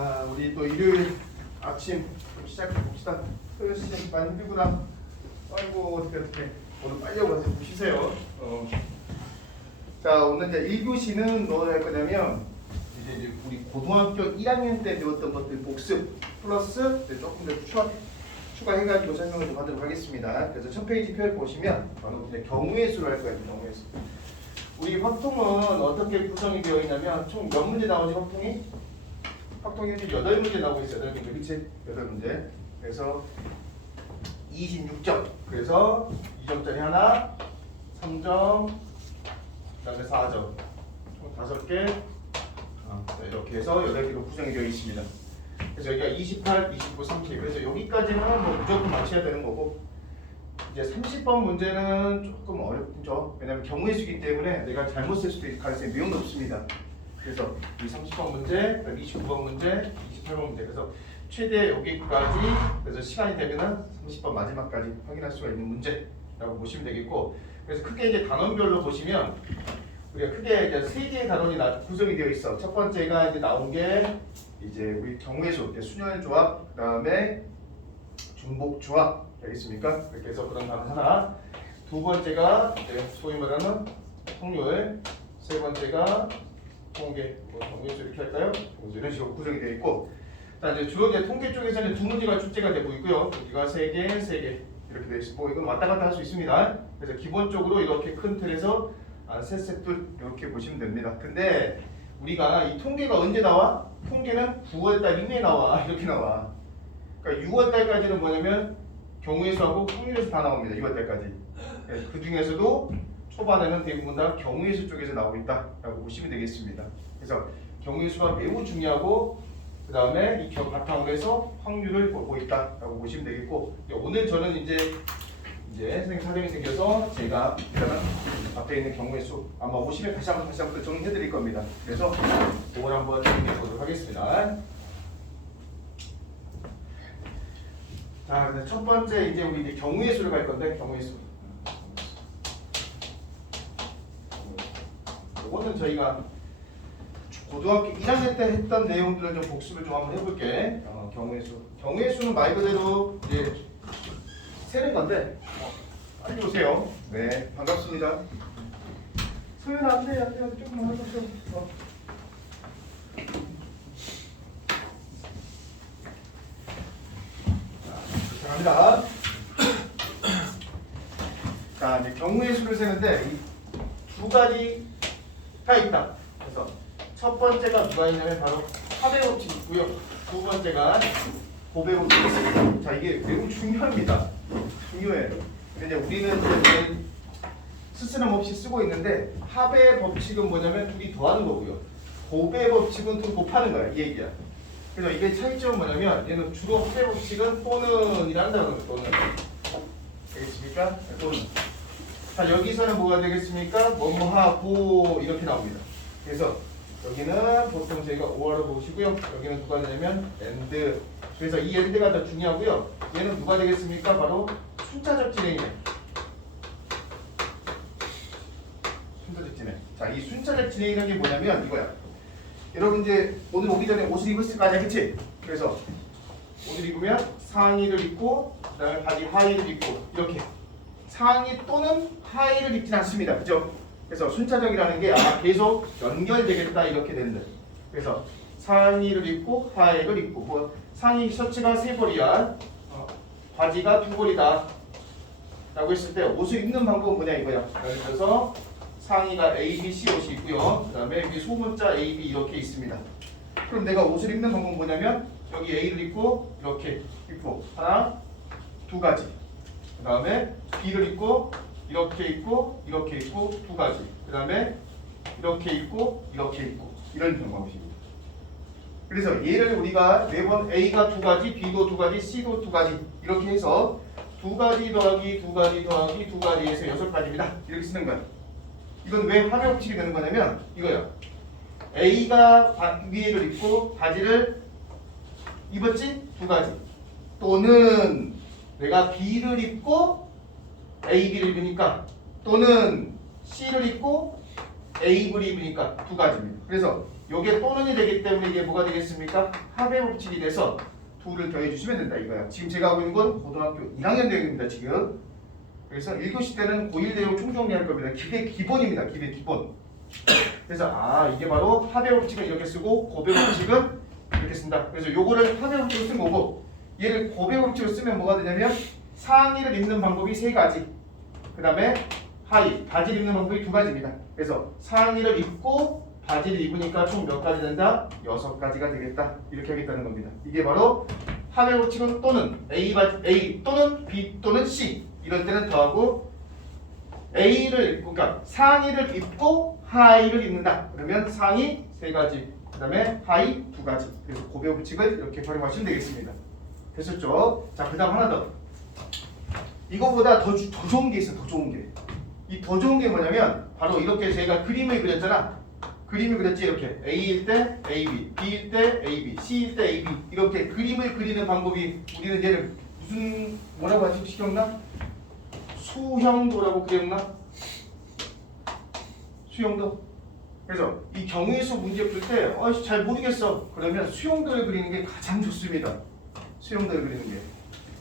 자, 우리 또 일요일 아침 좀 시작해 봅시다. 소연 씨 많이 힘들구나. 아이고 어떻게 오늘 빨리 와서 좀 쉬세요. 자, 오늘 이제 1교시는 뭘 할 거냐면 이제 우리 고등학교 1학년 때 배웠던 것들 복습 플러스 이제 조금 더 추가해가지고 설명을 좀 하도록 하겠습니다. 그래서 첫 페이지 표 보시면 바로 이제 경우의 수를 할 거예요. 경우의 수. 우리 확통은 어떻게 구성이 되어 있냐면 총 몇 문제 나오지 확통이? 확통이 지금 8문제 나오고 있어요. 8문제, 그치? 8문제. 그래서 26점. 그래서 2점짜리 하나, 3점, 그 다음에 4점. 총 5개. 자, 이렇게 해서 8개로 구성이 되어 있습니다. 그래서 여기가 28, 29, 30. 그래서 여기까지는 뭐 무조건 맞춰야 되는 거고, 이제 30번 문제는 조금 어렵죠. 왜냐면 경우의 수이기 때문에 내가 잘못 쓸 수도 있을 가능성이 매우 높습니다. 그래서 이 30번 문제, 29번 문제, 28번 문제. 그래서 최대 여기까지, 그래서 시간이 되면은 30번 마지막까지 확인할 수가 있는 문제라고 보시면 되겠고, 그래서 크게 이제 단원별로 보시면 우리가 크게 이제 3개의 단원이 구성이 되어 있어. 첫 번째가 이제 나온 게 이제 우리 경우의 수, 순열 조합, 그다음에 중복 조합. 알겠습니까? 이렇게 해서 그런 단원 하나. 두 번째가 소위 말하는 확률. 세 번째가 통계. 경우의 수 이렇게 할까요? 이런 식으로 구성이 되어 있고. 자, 이제 주로 이제 통계 쪽에서는 두 문제가 출제가 되고 있고요. 여기가 3개, 3개 이렇게 되어 있고, 이건 왔다 갔다 할 수 있습니다. 그래서 기본적으로 이렇게 큰 틀에서 세 세트 이렇게 보시면 됩니다. 근데 우리가 이 통계가 언제 나와? 통계는 9월달 이후에 나와. 이렇게 나와. 그러니까 6월달까지는 뭐냐면 경우의 수하고 확률에서 다 나옵니다. 6월달까지. 그 중에서도 초반에는 대부분 다 경우의 수 쪽에서 나오고 있다라고 보시면 되겠습니다. 그래서 경우의 수가 매우 중요하고, 그 다음에 이 바탕으로 해서 확률을 보고 있다라고 보시면 되겠고, 오늘 저는 이제 선생님 사정이 생겨서 제가 일단은 앞에 있는 경우의 수 아마 오시면 다시 한번 정리해 드릴 겁니다. 그래서 그걸 한번 정리해 보도록 하겠습니다. 자, 그래서 첫 번째 이제 우리 이제 경우의 수를 갈 건데, 경우의 수. 이거는 저희가 고등학교 1학년 때 했던 내용들을 좀 복습을 좀 한번 해볼게. 경우의 수. 경우의 수는 말 그대로 이제 세는 건데, 빨리 오세요. 네, 반갑습니다. 소연 안 돼, 조금만 하세요. 합니다. 자, 이제 경우의 수를 세는데 두 가지가 있다. 그래서 첫 번째가 누가 있냐면 바로 합의 법칙이 있고요. 두 번째가 곱의 법칙이 있습니다. 자, 이게 매우 중요합니다. 중요해요. 근데 이제 우리는 이제 스스럼 없이 쓰고 있는데, 합의 법칙은 뭐냐면 둘이 더하는 거고요. 곱의 법칙은 둘이 곱하는 거야. 이 얘기야. 그래서 이게 차이점은 뭐냐면, 얘는 주로 합의 법칙은 또는 이란다는 거예요. 또는. 알겠습니까? 또는. 자, 여기서는 뭐가 되겠습니까? 뭐뭐하고 이렇게 나옵니다. 그래서 여기는 보통 저희가 오어로 보시고요. 여기는 누가 되냐면 and. 그래서 이 and가 더 중요하고요. 얘는 누가 되겠습니까? 바로 순차적 진행이에요. 순차적 진행. 자, 이 순차적 진행이라는 게 뭐냐면 이거야. 여러분 이제 오늘 오기 전에 옷을 입었을 거 아니야, 그치? 그래서 옷을 입으면 상의를 입고, 그 다음에 바지 하의를 입고, 이렇게 상의 또는 하의를 입진 않습니다, 그죠? 그래서 순차적이라는 게 아마 계속 연결되겠다 이렇게 된다. 그래서 상의를 입고 하의를 입고, 뭐 상의 셔츠가 3벌이야, 바지가 2벌이다 라고 했을 때 옷을 입는 방법은 뭐냐 이거야. 그래서 상의가 A, B, C 옷이 있고요. 그 다음에 여기 소문자 A, B 이렇게 있습니다. 그럼 내가 옷을 입는 방법은 뭐냐면 여기 A를 입고 이렇게 입고 하나, 두 가지. 그 다음에 B를 입고 이렇게 입고 이렇게 입고 두 가지. 그 다음에 이렇게 입고 이렇게 입고 이런 방법입니다. 그래서 얘를 우리가 매번 A가 두 가지, B도 두 가지, C도 두 가지 이렇게 해서 두 가지 더하기 두 가지 더하기 두 가지에서 6가지입니다. 이렇게 쓰는 거야. 이건 왜 합의 법칙이 되는 거냐면 이거야. A가 위에를 입고 바지를 입었지? 두 가지. 또는 내가 B를 입고 A, B를 입으니까, 또는 C를 입고 A 분위니까 두 가지입니다. 그래서 요게 또는이 되기 때문에 이게 뭐가 되겠습니까? 합의 법칙이 돼서 둘을 더해 주시면 된다 이거야. 지금 제가 하고 있는 건 고등학교 1학년 내용입니다 지금. 그래서 1교시 때는 고1 내용 총정리할 겁니다. 기본입니다. 기본. 그래서 이게 바로 합의 법칙은 이렇게 쓰고 고배 법칙은 이렇게 쓴다. 그래서 요거를 합의 법칙으로 쓴 거고 얘를 고배 법칙으로 쓰면 뭐가 되냐면 상의를 입는 방법이 세 가지. 그 다음에 하의, 바지를 입는 방법이 두 가지입니다. 그래서 상의를 입고 바지를 입으니까 총 몇 가지 된다? 6가지가 되겠다. 이렇게 하겠다는 겁니다. 이게 바로 합의 법칙은 또는 A 또는 B 또는 C 이럴 때는 더하고 A를 입고 그러니까 상의를 입고 하의를 입는다. 그러면 상의 세 가지, 그 다음에 하의 두 가지. 그래서 고배 법칙을 이렇게 활용하시면 되겠습니다. 됐었죠? 자, 그 다음 하나 더. 이거보다 더 좋은 게 있어. 더 좋은 게. 이 더 좋은 게 뭐냐면 바로 이렇게 저희가 그림을 그렸잖아. 그림을 그렸지 이렇게 A일 때 AB, B일 때 AB, C일 때 AB 이렇게 그림을 그리는 방법이 우리는 얘를 무슨 뭐라고 하지? 기억나? 수형도라고 기억나? 수형도. 그래서 이 경우의 수 문제 풀 때 잘 모르겠어. 그러면 수형도를 그리는 게 가장 좋습니다. 수형도를 그리는 게.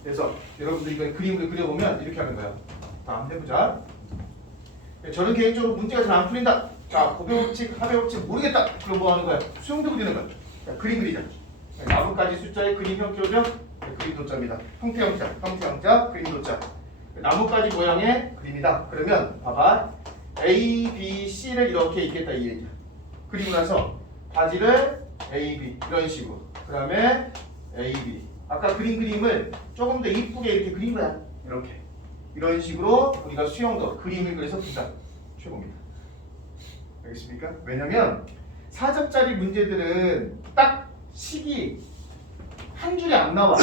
그래서 여러분들 이거 그림을 그려보면 이렇게 하는 거야. 자, 한번 해보자. 저는 개인적으로 문제가 잘 안 풀린다. 자, 고배 법칙, 합의 법칙 모르겠다. 그럼 뭐 하는 거야? 수형도 그리는 거야. 자, 그림 그리자. 나뭇가지 숫자의 그림 형태로죠? 그림 도자입니다. 형태 형자, 그림 도자. 나뭇가지 모양의 그림이다. 그러면 봐봐. A, B, C를 이렇게 있겠다 이 얘기야. 그리고 나서 바지를 A, B 이런 식으로. 그 다음에 A, B. 아까 그림을 조금 더 이쁘게 이렇게 그린 거야. 이렇게. 이런 식으로 우리가 수형도 그림을 그려서 분다. 최고입니다. 알겠습니까? 왜냐면 4점짜리 문제들은 딱 식이 한 줄에 안 나와.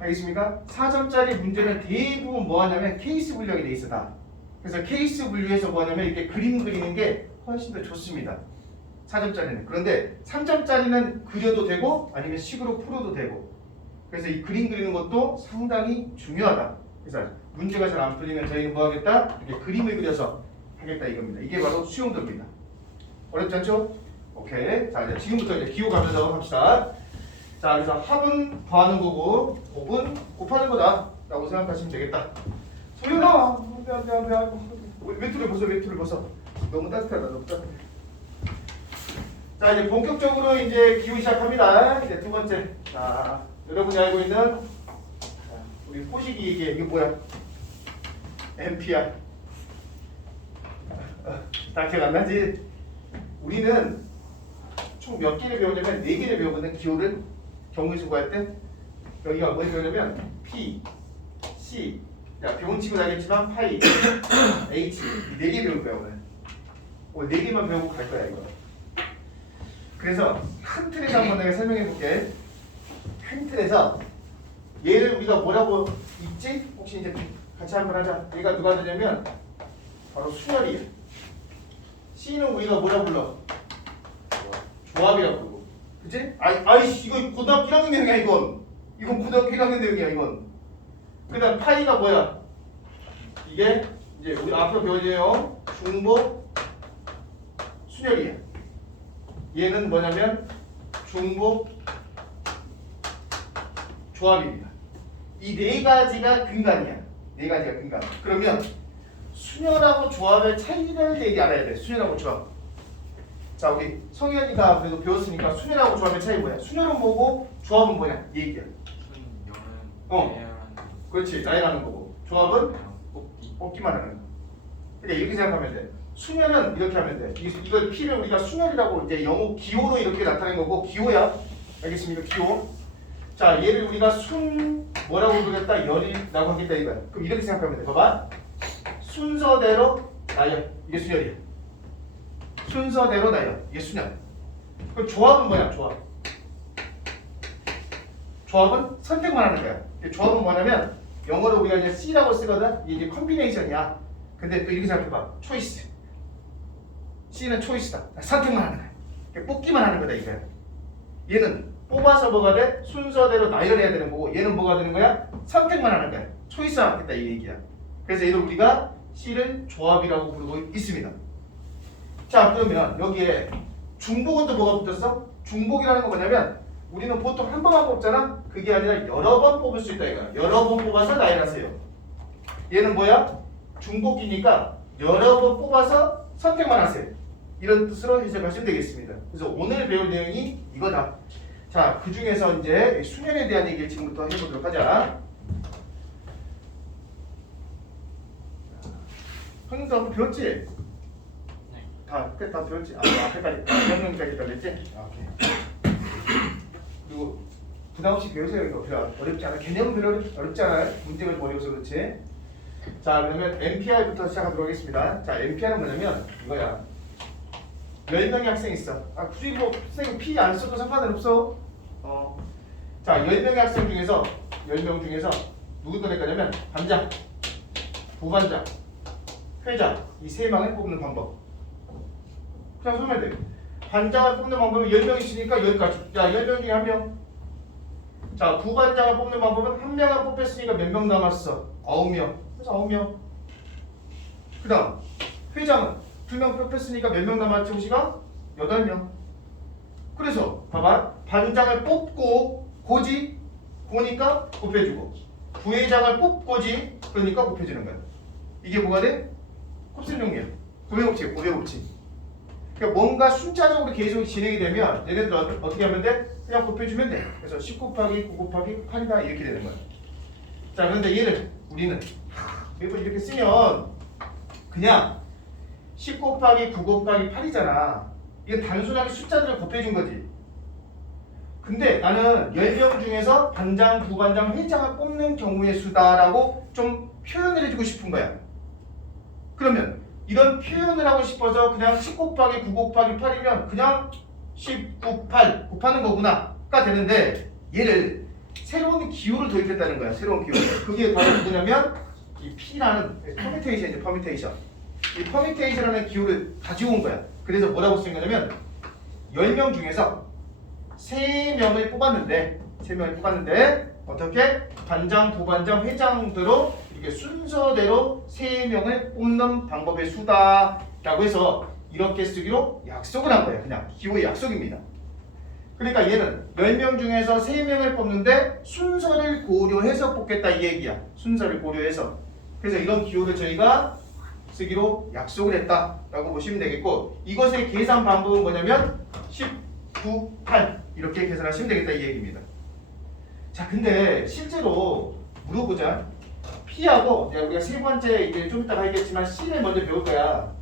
알겠습니까? 4점짜리 문제는 대부분 뭐 하냐면 케이스 분류하게 돼 있어 다. 그래서 케이스 분류해서 뭐 하냐면 이렇게 그림 그리는 게 훨씬 더 좋습니다. 4점짜리는. 그런데 3점짜리는 그려도 되고 아니면 식으로 풀어도 되고. 그래서 이 그림 그리는 것도 상당히 중요하다. 그래서 문제가 잘 안 풀리면 저희는 뭐 하겠다? 이렇게 그림을 그려서 하겠다 이겁니다. 이게 바로 수용도입니다. 어렵지 않죠? 오케이. 자, 이제 지금부터 이제 기호 가면서 합시다. 자, 그래서 합은 더하는 거고 곱은 곱하는 거다 라고 생각하시면 되겠다. 소윤아! 안돼 외투를 벗어. 너무 따뜻하다. 너무 따뜻해. 자, 이제 본격적으로 이제 기호 시작합니다. 이제 두 번째. 자, 여러분이 알고 있는 우리 포식이에게 이게 뭐야? MPR. 다 기억 안 나지? 우리는 총 몇 개를 배우냐면 4개를 배우거든. 기호를 경우수 구할 때 여기가 뭘 배우냐면 P, C, 야 병원 치고 나겠지만 파이, H 이 4개 배울 거야 오늘. 오늘 4개만 배우고 갈 거야 이거. 그래서 큰 틀에서 한번 내가 설명해 볼게. 큰 틀에서 얘를 우리가 뭐라고 읽지? 혹시 이제 같이 한번 하자. 얘가 누가 되냐면 바로 순열이야. C는 우리가 뭐라 불러? 조합이라고 부르고. 그치? 아이씨 이거 고등학교 1학년 내용이야 이건. 이건 고등학교 1학년 내용이야 이건. 그 다음 파이가 뭐야? 이게 이제 우리 앞으로 배워져요. 중복 순열이야. 얘는 뭐냐면 중복 조합입니다. 이 4가지가 근간이야. 4가지가 근간. 그러면 순열하고 조합의 차이를 얘기 알아야 돼. 순열하고 조합. 자, 우리 성현이가 그래도 배웠으니까 순열하고 조합의 차이 뭐야? 순열은 뭐고 조합은 뭐냐? 이 얘기야. 그렇지. 나열하는 거고. 조합은 뽑기만 하는 거. 그러니까 이렇게 생각하면 돼. 순열은 이렇게 하면 돼. 이걸 P를 우리가 순열이라고 이제 영어 기호로 이렇게 나타낸 거고 기호야. 알겠습니까? 기호. 자, 얘를 우리가 뭐라고 부르겠다? 열이라고 하겠다 이거야. 그럼 이렇게 생각하면 돼. 봐봐. 순서대로 나열. 이게 순열이야. 순서대로 나열. 이게 순열. 그럼 조합은 뭐야? 조합은 선택만 하는 거야. 조합은 뭐냐면 영어로 우리가 이제 C라고 쓰거든. 이게 컨비네이션이야. 근데 또 이렇게 생각해봐. 초이스. C는 초이스다. 선택만 하는 거야. 뽑기만 하는 거다 이거야. 얘는 뽑아서 뭐가 돼? 순서대로 나열해야 되는 거고 얘는 뭐가 되는 거야? 선택만 하는 거야. 초이스 하겠다 이 얘기야. 그래서 얘를 우리가 C를 조합이라고 부르고 있습니다. 자, 그러면 여기에 중복은 또 뭐가 붙었어? 중복이라는 건 뭐냐면 우리는 보통 한 번만 뽑잖아? 그게 아니라 여러 번 뽑을 수 있다 이거야. 여러 번 뽑아서 나열하세요. 얘는 뭐야? 중복이니까 여러 번 뽑아서 선택만 하세요. 이런 뜻으로 해석하시면 되겠습니다. 그래서 오늘 배울 내용이 이거다. 자, 그 중에서 이제 수면에 대한 얘기를 지금부터 해보도록 하자. 형님도 한번 배웠지? 네. 다 배웠지? 앞에까지, 명령까지 달렸지? 오케이. 그리고 부담 없이 배우세요. 이거 별로 어렵지 않아. 개념은 별로 어렵지 않아요. 문제가 좀 어려워서 그렇지. 자, 그러면 MPR부터 시작하도록 하겠습니다. 자, MPR은 뭐냐면 이거야. 10명의 학생이 있어. 굳이 뭐 선생님 P 안 써도 상관은 없어. 자, 10명의 학생 중에서 10명 중에서 누구 떠날 거냐면 반장, 부반장, 회장 이 세 명을 뽑는 방법. 그냥 설명해 돼. 반장을 뽑는 방법은 10명 있으니까 여기까지. 자, 10명 중에 한 명. 자, 부반장을 뽑는 방법은 한 명을 뽑혔으니까 몇 명 남았어? 9명. 그래서 9명. 그 다음 회장은 2명 뽑혔으니까 몇 명 남았지 우시가? 8명. 그래서 봐봐. 반장을 뽑고 고지 고니까 곱해주고 부회장을 뽑고지 그러니까 곱해주는 거야. 이게 뭐가 돼? 곱셈용이야. 고배곱칙, 고배곱칙. 그러니까 뭔가 순차적으로 계속 진행이 되면 얘네들 어떻게 하면 돼? 그냥 곱해주면 돼. 그래서 10 곱하기 9 곱하기 8이다 이렇게 되는 거야. 자, 그런데 얘를 우리는 매번 이렇게 쓰면 그냥 10 곱하기 9 곱하기 8이잖아. 이게 단순하게 숫자들을 곱해준 거지. 근데 나는 10명 중에서 반장, 부반장, 회장을 뽑는 경우의 수다라고 좀 표현을 해주고 싶은 거야. 그러면 이런 표현을 하고 싶어서 그냥 10 곱하기 9 곱하기 8이면 그냥 10, 9, 8 곱하는 거구나가 되는데 얘를 새로운 기호를 도입했다는 거야. 새로운 기호. 그게 바로 뭐냐면 이 P라는 퍼뮤테이션이죠. 퍼뮤테이션. 이 퍼뮤테이션이라는 기호를 가지고 온 거야. 그래서 뭐라고 쓴 거냐면 10명 중에서 3명을 뽑았는데 어떻게? 반장, 부반장, 회장대로 이게 순서대로 3명을 뽑는 방법의 수다라고 해서 이렇게 쓰기로 약속을 한 거예요. 그냥 기호의 약속입니다. 그러니까 얘는 10명 중에서 3명을 뽑는데 순서를 고려해서 뽑겠다 이 얘기야. 순서를 고려해서. 그래서 이런 기호를 저희가 쓰기로 약속을 했다라고 보시면 되겠고 이것의 계산 방법은 뭐냐면 10, 9, 8 이렇게 계산하시면 되겠다 이 얘기입니다. 자, 근데 실제로 물어보자. P하고 우리가 세 번째 이제 좀 이따가 하겠지만 C를 먼저 배울 거야.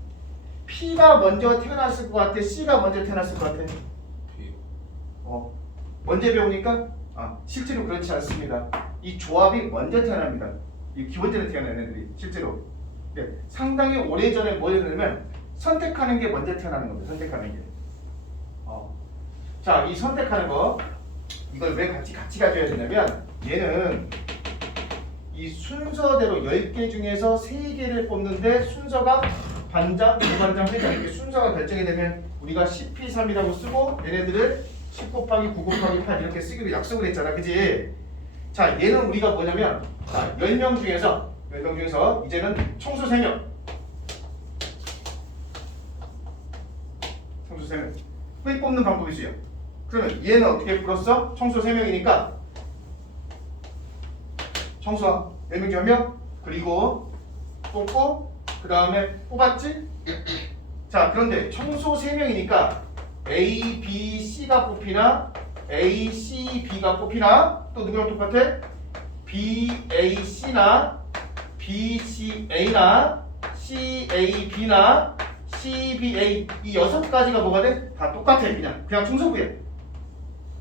P가 먼저 태어났을 것 같아? C가 먼저 태어났을 것 같아? 먼저 배우니까 실제로 그렇지 않습니다. 이 조합이 먼저 태어납니다. 이 기본적으로 태어나는 애들이 실제로 상당히 오래전에 뭐 했냐면 선택하는 게 먼저 태어나는 겁니다. 선택하는 게. 자, 이 선택하는 거 이걸 왜 같이 가져야 되냐면 얘는 이 순서대로 10개 중에서 3개를 뽑는데 순서가 반장, 부반장, 회장 이렇게 순서가 결정이 되면 우리가 10P3이라고 쓰고 얘네들을 10 곱하기 9 곱하기 8 이렇게 쓰기로 약속을 했잖아. 그지? 자, 얘는 우리가 뭐냐면 자, 10명 중에서 이제는 청소 3명. 청소 3명. 왜 뽑는 방법이 있어요? 그러면 얘는 어떻게 풀었어? 청소 3명이니까 청소와 4명 중 1명 그리고 뽑고 그 다음에 뽑았지? 자, 그런데 청소 3명이니까 A, B, C가 뽑히나 A, C, B가 뽑히나 또 누구랑 똑같아? B, A, C나 B, C, A나 C, A, B나 C, B, A 이 6가지가 뭐가 돼? 다 똑같아. 그냥 청소부야.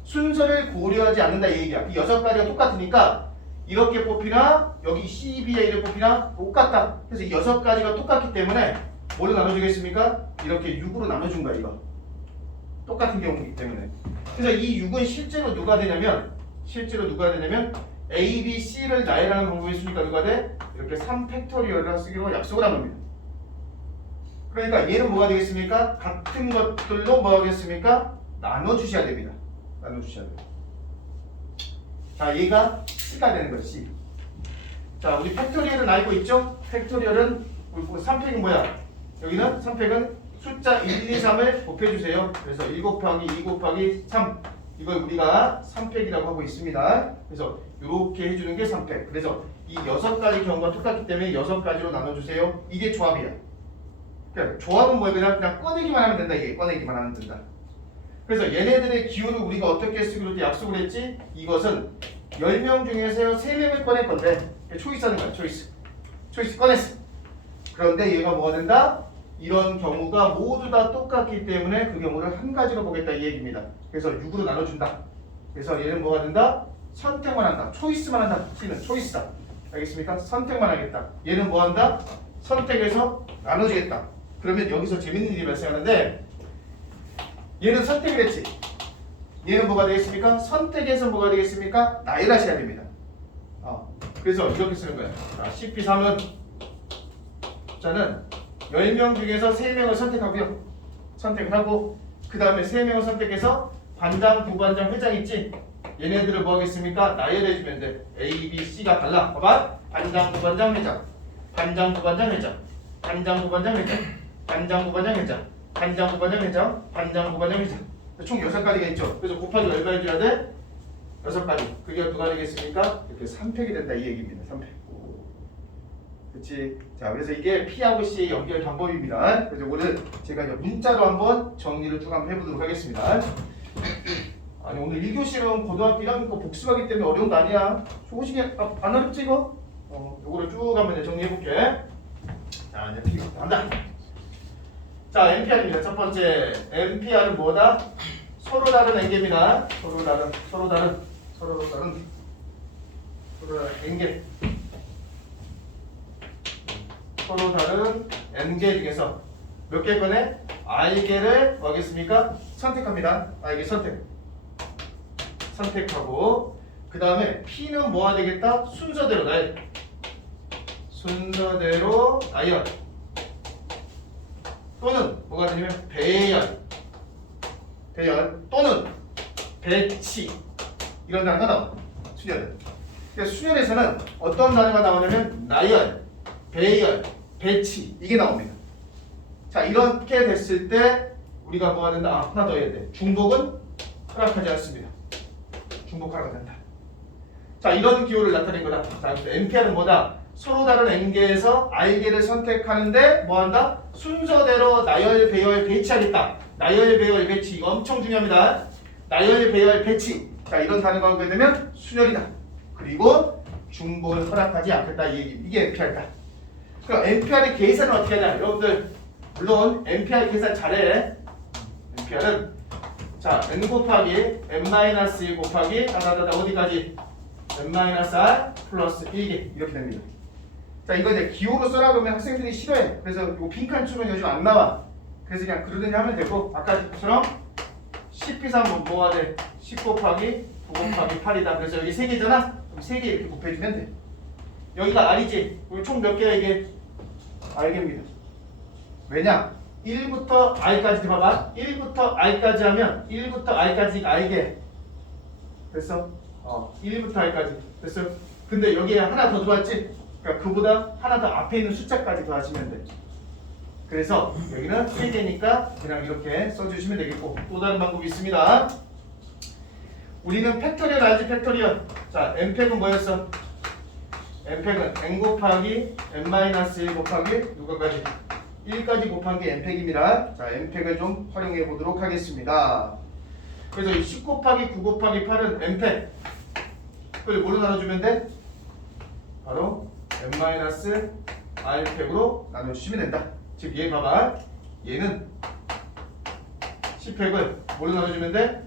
순서를 고려하지 않는다 이 얘기야. 이 6가지가 똑같으니까 이렇게 뽑히나 여기 C, B, A를 뽑히나 똑같다. 그래서 이 6가지가 똑같기 때문에 뭘로 나눠주겠습니까? 이렇게 6으로 나눠준 거야 이거. 똑같은 경우이기 때문에. 그래서 이 6은 실제로 누가 되냐면 A, B, C를 나열하는 방법이 있으니까 누가 돼? 이렇게 3팩토리얼을 쓰기로 약속을 한 겁니다. 그러니까 얘는 뭐가 되겠습니까? 같은 것들로 뭐 하겠습니까? 나눠주셔야 됩니다. 나눠주셔야 돼요. 자, 얘가 C가 되는 거죠. C. 자, 우리 팩토리얼은 알고 있죠? 팩토리얼은 3팩은 뭐야? 여기는 3팩은 숫자 1, 2, 3을 곱해주세요. 그래서 1 곱하기 2 곱하기 3 이걸 우리가 3팩이라고 하고 있습니다. 그래서 이렇게 해주는 게 3팩. 그래서 이 6가지 경우가 똑같기 때문에 6가지로 나눠주세요. 이게 조합이야. 그러니까 조합은 뭐야? 그냥 꺼내기만 하면 된다. 이게 꺼내기만 하면 된다. 그래서 얘네들의 기호를 우리가 어떻게 쓰기로 약속을 했지? 이것은 10명 중에서 3명을 꺼낼 건데 초이스 하는 거야. 초이스 꺼냈어. 그런데 얘가 뭐가 된다? 이런 경우가 모두 다 똑같기 때문에 그 경우를 한 가지로 보겠다 이 얘기입니다. 그래서 6으로 나눠준다. 그래서 얘는 뭐가 된다? 선택만 한다. 초이스만 한다. C는 초이스다. 알겠습니까? 선택만 하겠다. 얘는 뭐 한다? 선택해서 나눠주겠다. 그러면 여기서 재밌는 일이 발생하는데 얘는 선택을 했지. 얘는 뭐가 되겠습니까? 선택해서 뭐가 되겠습니까? 나열하셔야 됩니다. 그래서 이렇게 쓰는 거야. 자, CP3은 자는 10명 중에서 3명을 선택하고요. 선택을 하고 그 다음에 3명을 선택해서 반장, 부반장, 회장 있지? 얘네들을 뭐 하겠습니까? 나열해주면 돼. A, B, C가 달라. 봐봐. 반장, 부반장, 회장. 반장, 부반장, 회장. 반장, 부반장, 회장. 반장, 부반장, 회장. 반장, 부반장, 회장. 반장, 부반장, 회장. 총 6가지가 있죠. 그래서 곱하기 얼마 해줘야 돼? 6가지. 그게 누가 되겠습니까? 이렇게 3팩이 된다 이 얘기입니다. 3팩. 그치? 자, 그래서 이게 P하고 C의 연결 방법입니다. 그래서 오늘 제가 이제 문자로 한번 정리를 쭉 한번 해보도록 하겠습니다. 아니 오늘 1교시는 고등학교 1학년 거 복습하기 때문에 어려운 거 아니야. 조금씩 안 어렵지 이거? 요거를 쭉 한번 정리해볼게. 자, 이제 P부터 한다. 자, NPR입니다. 첫 번째 NPR은 뭐다? 서로 다른 N개입니다. 서로 다른 N개. 서로 다른 N개 중에서 몇 개 꺼내? I개를 뭐 하겠습니까? 선택합니다. I개 선택하고 그 다음에 P는 뭐가 되겠다? 순서대로 나열. 또는 뭐가 되냐면 배열 또는 배치 이런 단어가 나와. 수열은. 그래서 수열에서는 어떤 단어가 나오냐면 나열, 배열, 배치 이게 나옵니다. 자, 이렇게 됐을 때 우리가 뭐가 된다? 하나 더 해야 돼. 중복은 허락하지 않습니다. 중복 허락하지 않다. 자, 이런 기호를 나타낸 거다. 자, NPR은 뭐다? 서로 다른 N개에서 I개를 선택하는데 뭐한다? 순서대로 나열, 배열, 배치하겠다. 나열, 배열, 배치 이거 엄청 중요합니다. 나열, 배열, 배치. 자, 이런 단어가 오게 되면 순열이다. 그리고 중복을 허락하지 않겠다. 이게 NPR이다. 그럼 NPR의 계산은 어떻게 하냐? 여러분들 물론 NPR 계산 잘해. NPR은 자, N 곱하기 N-1 곱하기 어디까지? N-R 플러스 1개 이렇게 됩니다. 자, 이거 이제 기호로 써라 그러면 학생들이 싫어해. 그래서 이 빈칸 추는 요즘 안 나와. 그래서 그냥 그러든지 하면 되고 아까처럼 CP3은 뭐가 돼? 10 곱하기 9 곱하기 8이다. 그래서 여기 3개잖아? 그럼 3개 이렇게 곱해주면 돼. 여기가 R이지? 우리 총 몇 개야 이게? R개입니다. 왜냐? 1부터 I까지 봐봐. 1부터 I까지 하면 1부터 I까지가 I개. 됐어? 1부터 I까지. 됐어? 근데 여기에 하나 더 들어왔지? 그러니까 그보다 하나 더 앞에 있는 숫자까지 더하시면 돼. 그래서 여기는 3개니까 그냥 이렇게 써주시면 되겠고 또 다른 방법이 있습니다. 우리는 팩토리얼 알지? 팩토리얼. 자, n팩은 뭐였어? n팩은 n 곱하기 n-1 곱하기 누가까지? 1까지 곱한 게 n팩입니다. 자, n팩을 좀 활용해 보도록 하겠습니다. 그래서 이 10 곱하기 9 곱하기 8은 n팩. 그걸 뭐로 나눠주면 돼? 바로 n-r팩으로 나눠주시면 된다. 즉, 얘 봐봐. 얘는 10팩을 뭐로 나눠주면 돼?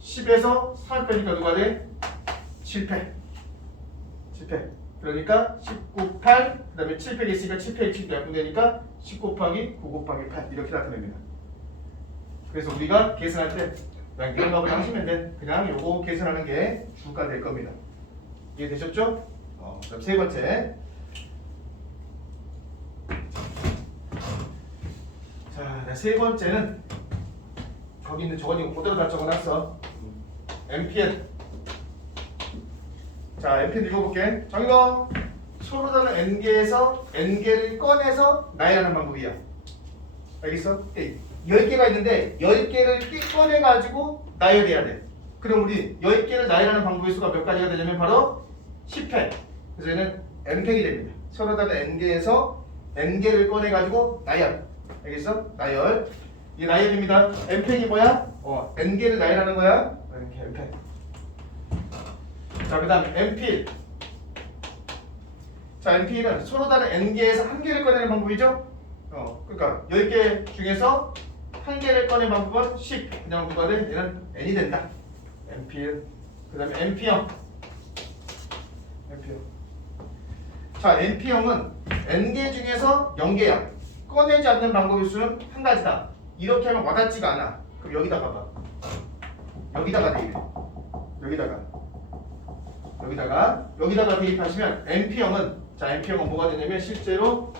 10에서 3 빼니까 누가 돼? 7팩. 그러니까 19, 8, 그 다음에 7팩이 있으니까 7팩 7팩 약분되니까 10 곱하기 9 곱하기 8 이렇게 나타냅니다. 그래서 우리가 계산할 때 그냥 이런 방법을 하시면 돼. 그냥 요거 계산하는 게 주가 될 겁니다. 이해되셨죠? 그다음 세 번째. 자, 세 번째는 저기 있는 저거 지금 그대로 다 적어놨어. NPN. 자, NPN 읽어볼게. 정의가 서로 다른 N개에서 N개를 꺼내서 나열하는 방법이야. 알겠어? 10개가 있는데 10개를 꺼내가지고 나열해야 돼. 그럼 우리 10개를 나열하는 방법의 수가 몇 가지가 되냐면 바로 10회. 그래서 얘는 n팩이 됩니다. 서로 다른 n개에서 n개를 꺼내가지고 나열. 알겠어? 나열. 이게 나열입니다. n팩이 뭐야? n개를 나열하는 거야. 이렇게 n팩. 자, 그 다음 npil. 자, npil은 서로 다른 n개에서 한 개를 꺼내는 방법이죠? 그러니까 10개 중에서 한 개를 꺼낸 방법은 10. 그냥 누가 돼? 얘는 n이 된다. npil. 그 다음에 np형. np형. 자, np형은 n개 중에서 0개야. 꺼내지 않는 방법의 수는 한 가지다. 이렇게 하면 와닿지가 않아. 그럼 여기다 봐봐. 여기다가 대입해. 여기다가 대입하시면 np형은, 자, np형은 뭐가 되냐면 실제로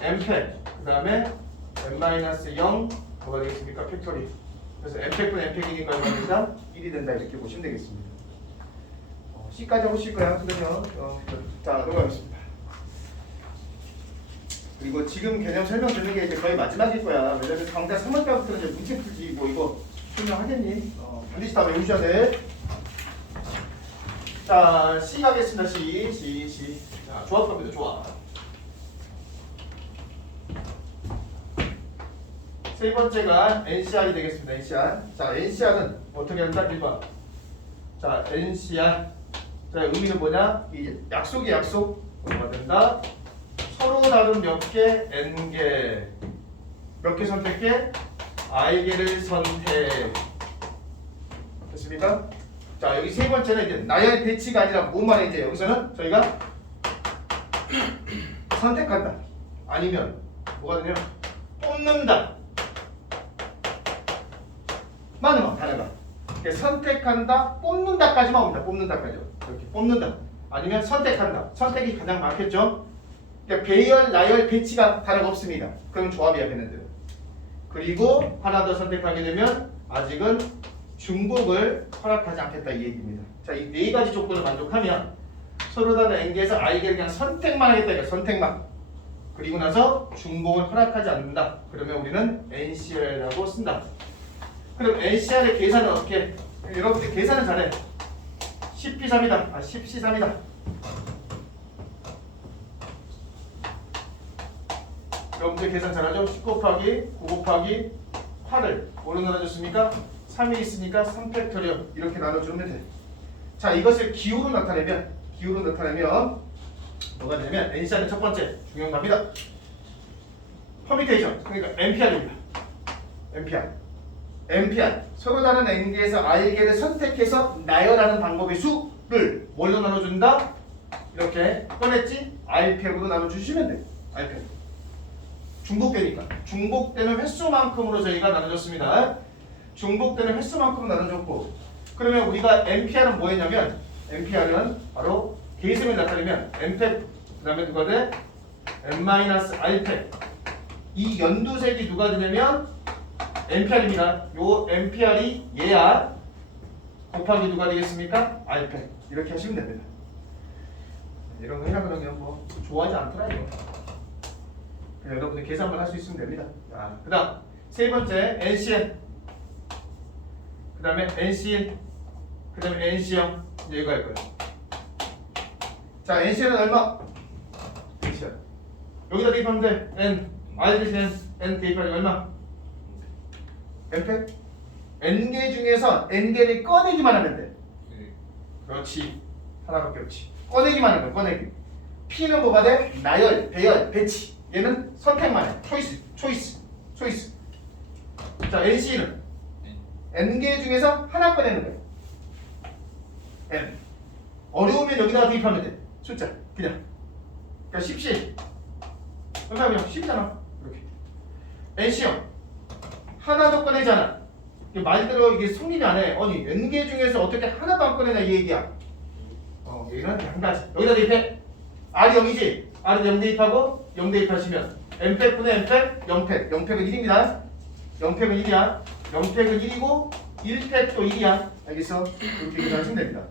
n팩, 그 다음에 n-0 뭐가 되겠습니까? 팩토리. 그래서 n팩분 n팩이니까 뭐가 된다? 1이 된다. 이렇게 보시면 되겠습니다. C까지 하실 거야. 그러면 자, 넘어가겠습니다. 그리고 지금 개념 설명 드리는 게 이제 거의 마지막일 거야. 왜냐면 강좌 3월달부터는 이제 문제 풀기 뭐 이거 설명하겠니? 반드시 다 외우셔야 돼. 자, C 가겠습니다. C. 자, 조합법이다. 조합. 세 번째가 NCR이 되겠습니다. NCR. 자, NCR은 어떻게 한다? 1번. 자, NCR. 자, 의미는 뭐냐? 이 약속이 약속. 뭐가 된다? 서로 다른 몇 개, n개. 몇 개 선택해? i개를 선택. 됐습니까? 자, 여기 세 번째는 이제 나열 배치가 아니라 뭔 말이야? 이제 여기서는 저희가 선택한다. 아니면 뭐가 되냐? 뽑는다. 많은 거 단어가. 선택한다, 뽑는다까지만 옵니다. 뽑는다까지요. 이렇게 뽑는다. 아니면 선택한다. 선택이 가장 많겠죠. 그러니까 배열, 나열, 배치가 단어가 없습니다. 그럼 조합이야 되는데. 그리고 하나 더 선택하게 되면 아직은 중복을 허락하지 않겠다 이 얘기입니다. 자, 이 네 가지 조건을 만족하면 서로 다른 n개에서 i개를 그냥 선택만 하겠다 이거 선택만. 그리고 나서 중복을 허락하지 않는다. 그러면 우리는 NCR이라고 쓴다. 그럼 NCR의 계산은 어떻게 해? 여러분들 계산은 잘해. 10P3이다. 10C3이다. 여러분들 계산 잘하죠? 10 곱하기 9 곱하기 8을 뭘로 나눠줬습니까? 3이 있으니까 3팩토리얼 이렇게 나눠주면 돼. 자, 이것을 기호로 나타내면 뭐가 되냐면 NCR의 첫 번째 중요한 답니다. 퍼미테이션, 그러니까 NPR입니다. NPR 서로 다른 n개에서 i개를 선택해서 나열하는 방법의 수를 뭘로 나눠준다? 이렇게 꺼냈지? i팩으로 나눠주시면 돼. i팩 중복되니까 중복되는 횟수만큼으로 저희가 나눠줬습니다. 중복되는 횟수만큼 나눠줬고, 그러면 우리가 NPR은 뭐였냐면 NPR은 바로 계승을 나타내면 n팩 그 다음에 누가 돼? n-r팩. 이 연두색이 누가 되냐면 NPR입니다. 요 NPR이 얘야. 곱하기 누가 되겠습니까? r팩. 이렇게 하시면 됩니다. 이런 거 해라 그러면 뭐 좋아하지 않더라 이거. 그냥 여러분들 계산만 할 수 있으면 됩니다. 자, 그 다음 세 번째 NCN, 그 다음에 NCN, 그 다음에 NC형. 이제 이거 할 거예요. 자, NCN은 얼마? NCN 여기다 대입하면 돼. N R 대신 N 대입하면 얼마? n팩? n개 중에서 n개를 꺼내기만 하면 돼. 그렇지. 하나밖에 없지. 꺼내기만 하면 돼. 꺼내기. P는 뭐가 돼? 나열, 배열, 배치. 얘는 선택만 해. 초이스. 자, NC는 n개 중에서 하나 꺼내는 거야. n. 어려우면 여기다가 대입하면 돼. 숫자. 그냥. 그러니까 10씩. 그러면 10이잖아. 이렇게. NC형. 하나 더 꺼내잖아. 말대로 이게 성립이 안 해. 아니, n개 중에서 어떻게 하나도 안 꺼내냐 이 얘기야. 여기는 한 가지. 여기다 대입해. R이 0이지? R이 0 대입하고 0 대입하시면 n팩분의 n팩, 0팩. 0팩은 1입니다. 0팩은 1이야. 0팩은 1이고 1팩도 1이야. 알겠어? 그렇게 계산하시면 됩니다.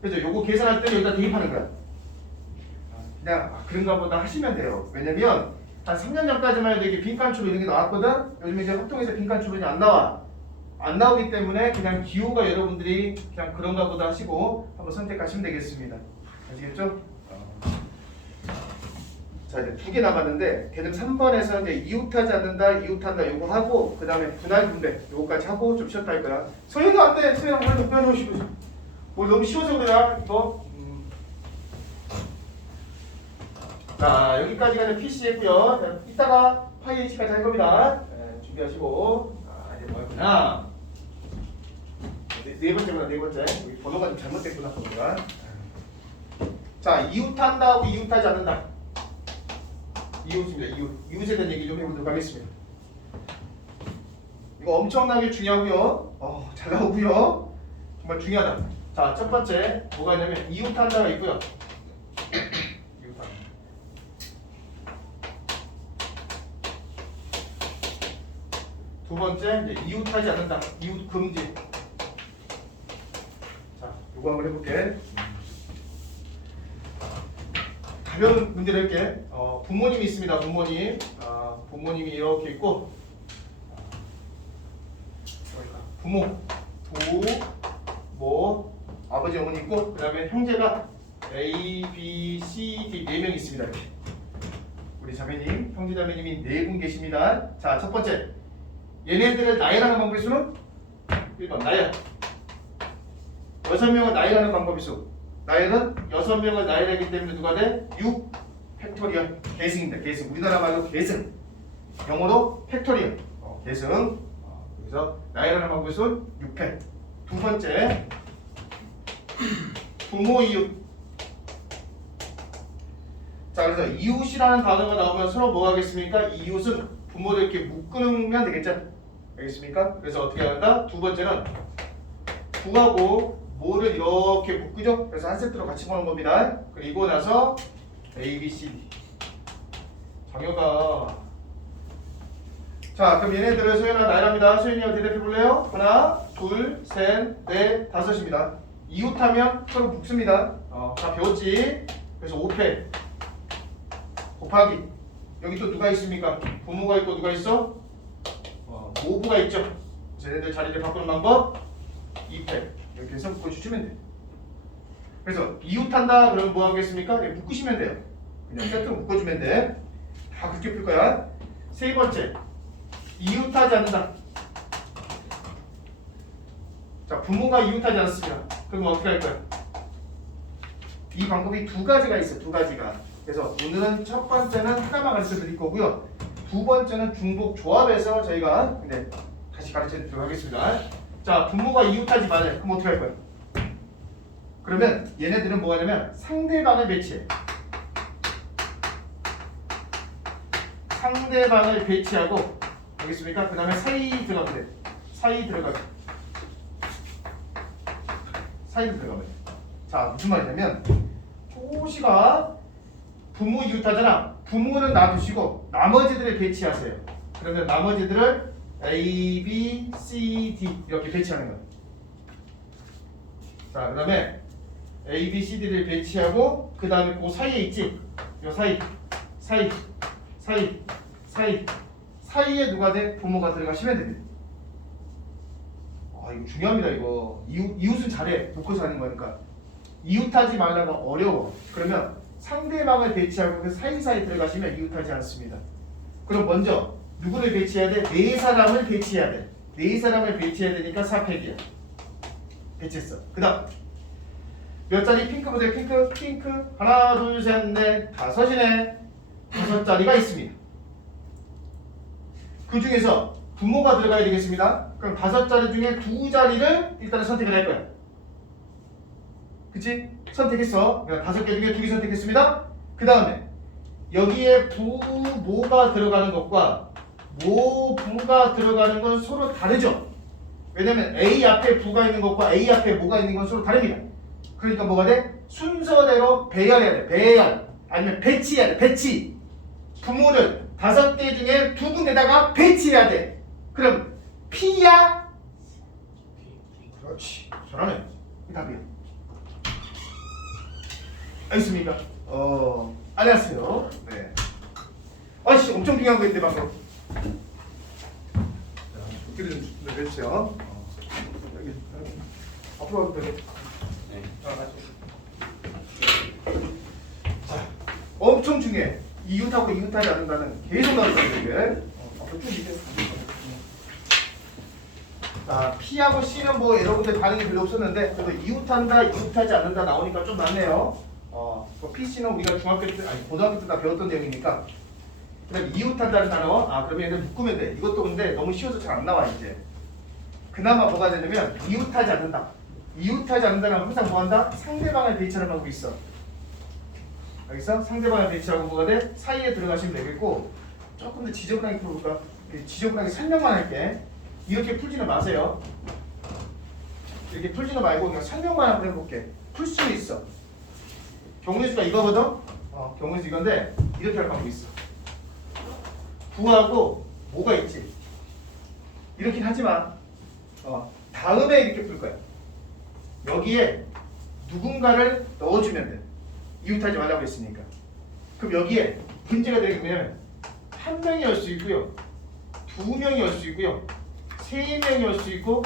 그래서 요거 계산할 때 여기다 대입하는 거야. 그냥 그런가 보다 하시면 돼요. 왜냐면 한 3년 전까지만 해도 이게 빈칸추로 이런 게 나왔거든. 요즘 이제 합동에서 빈칸추로 안 나와. 안 나오기 때문에 그냥 기호가 여러분들이 그냥 그런가 보다 하시고 한번 선택하시면 되겠습니다. 아시겠죠? 자, 이제 2개 남았는데 걔는 3번에서 이제 이웃하지 않는다, 이웃한다 요거 하고 그 다음에 분할 분배 요거까지 하고 좀 쉬었다 할 거야. 서희도 안 돼. 서희랑 뭘 높여놓으시고 뭘 너무 쉬워서 그래. 이거. 자, 여기까지가 이제 PC였고요. 이따가 파이 H까지 할 겁니다. 네, 준비하시고. 이제 뭐 할거냐? 네 번째구나, 네 번째. 여기 번호가 좀 잘못됐구나, 번호가. 자, 이웃한다고 이웃하지 않는다. 이웃입니다. 이웃에 대한 얘기 좀 해보도록 하겠습니다. 이거 엄청나게 중요하고요. 잘 나오고요. 정말 중요하다. 자, 첫 번째 뭐가 있냐면 이웃한다가 있고요. 이웃한다. 두 번째 이제 이웃하지 않는다. 이웃 금지. 자, 이거 한번 해볼게. 가벼운 문제를 할게. 부모님이 있습니다. 부모님. 부모님이 이렇게 있고, 부모, 아버지, 어머니 있고, 그 다음에 형제가 A, B, C, D 4명 있습니다. 이렇게. 우리 자매님, 형제 자매님이 4분 계십니다. 자, 첫 번째. 얘네들을 나열하는 방법의 수는 1번 나열. 6명을 나열하는 방법의 수. 나열은 6명을 나열하기 때문에 누가 돼? 6 팩토리얼. 계승입니다. 계승. 우리나라 말로 계승. 영어로 팩토리얼. 계승. 그래서 나열하는 방법의 수 6팩. 두 번째. 부모 이웃. 자, 그래서 이웃이라는 단어가 나오면 서로 뭐 하겠습니까? 이웃은 부모를 이렇게 묶으면 되겠죠? 알겠습니까? 그래서 어떻게 한다? 두 번째는 부하고 모를 이렇게 묶으죠? 그래서 한 세트로 같이 보는 겁니다. 그리고 나서 A, B, C, D. 장효가. 자, 그럼 얘네들을 소연아 나열합니다. 소연이하고 대답해 볼래요? 하나, 둘, 셋, 넷, 다섯입니다. 이웃하면 서로 묶습니다. 다 배웠지? 그래서 5패 곱하기. 여기 또 누가 있습니까? 부모가 있고 누가 있어? 모부가 있죠. 그래서 얘네들 자리를 바꾸는 방법 2패. 이렇게 해서 묶어주시면 돼요. 그래서 이웃한다 그러면 뭐 하겠습니까? 네, 묶으시면 돼요. 그냥 세트로 묶어주면 돼. 다 그렇게 풀 거야. 세 번째, 이웃하지 않는다. 자, 부모가 이웃하지 않습니다. 그럼 어떻게 할 거야? 이 방법이 두 가지가 있어요. 두 가지가. 그래서 오늘은 첫 번째는 하나만 가르쳐 드릴 거고요. 두 번째는 중복 조합해서 저희가 다시 가르쳐 드리도록 하겠습니다. 자, 부모가 이웃하지 말래. 그럼 어떻게 할 거야? 그러면 얘네들은 뭐 하냐면 상대방을 배치해. 상대방을 배치하고, 알겠습니까? 그 다음에 사이 들어가면 돼. 사이 들어가면. 사이로 들어가면 돼. 자, 무슨 말이냐면 조시가 부모 이웃하잖아. 부모는 놔두시고 나머지들을 배치하세요. 그러면 나머지들을 A, B, C, D 이렇게 배치하는 거예요. 자, 그 다음에 A, B, C, D를 배치하고 그 다음에 그 사이에 있지? 요 사이에 누가 돼? 부모가 들어가시면 됩니다. 이거 중요합니다. 이거 이웃은 잘해. 놓고서 하는 거니까. 이웃하지 말라고 어려워. 그러면 상대방을 배치하고 그 사이사이 들어가시면 이웃하지 않습니다. 그럼 먼저 누구를 배치해야 돼? 네 사람을 배치해야 돼. 네 사람을 배치해야 되니까 4팩이야. 배치했어. 그 다음 몇 자리 핑크 보세요. 핑크 하나 둘 셋 넷 다섯이네. 5자리가 있습니다. 그 중에서 부모가 들어가야 되겠습니다. 그럼 5자리 중에 2자리를 일단은 선택을 할 거야. 그치? 선택했어. 그러니까 5개 중에 2개 선택했습니다. 그 다음에 여기에 모가 들어가는 것과 모부가 들어가는 건 서로 다르죠. 왜냐면 A 앞에 부가 있는 것과 A 앞에 모가 있는 건 서로 다릅니다. 그러니까 뭐가 돼? 순서대로 배열해야 돼. 배열. 아니면 배치해야 돼. 배치. 부모를 5개 중에 2군데다가 배치해야 돼. 그럼 P야? 그렇지. 잘하네. 이 답이야. 알겠습니까? 안녕하세요. 네. 아씨 엄청 중요한 거 있는데 방금. 도끼를 좀 내주세요. 여기 앞으로 가도 되게. 네. 자, 엄청 중요해. 이웃하고 이웃하지 않는다는 계속 나온다는 얘기. 앞으로 쭉 이제. 자, P하고 C는 뭐 여러분들 반응이 별로 없었는데 그래도 이웃한다, 이웃하지 않는다 나오니까 좀 낫네요. P, C는 우리가 중학교 때, 아니 고등학교 때 다 배웠던 내용이니까. 그다음 이웃한다는 단어, 그러면 얘를 묶으면 돼. 이것도 근데 너무 쉬워서 잘 안 나와 이제. 그나마 뭐가 되냐면 이웃하지 않는다. 이웃하지 않는다는 항상 뭐한다? 상대방을 대처를 하고 있어. 알겠어? 상대방을 대처하고 뭐가 돼? 사이에 들어가시면 되겠고 조금 더 지저분하게 풀어볼까? 지저분하게 설명만 할게. 이렇게 풀지는 마세요. 이렇게 풀지는 말고 그냥 설명만 한번 해볼게. 풀 수 있어. 경우의 수가 이거거든? 경우의 수 이건데 이렇게 할 방법이 있어. 부하고 뭐가 있지? 이렇게 하지 마. 다음에 이렇게 풀 거야. 여기에 누군가를 넣어주면 돼. 이웃하지 말라고 했으니까. 그럼 여기에 문제가 되겠냐면 한 명이 올 수 있고요. 두 명이 올 수 있고요. 세 명이 올 수 있고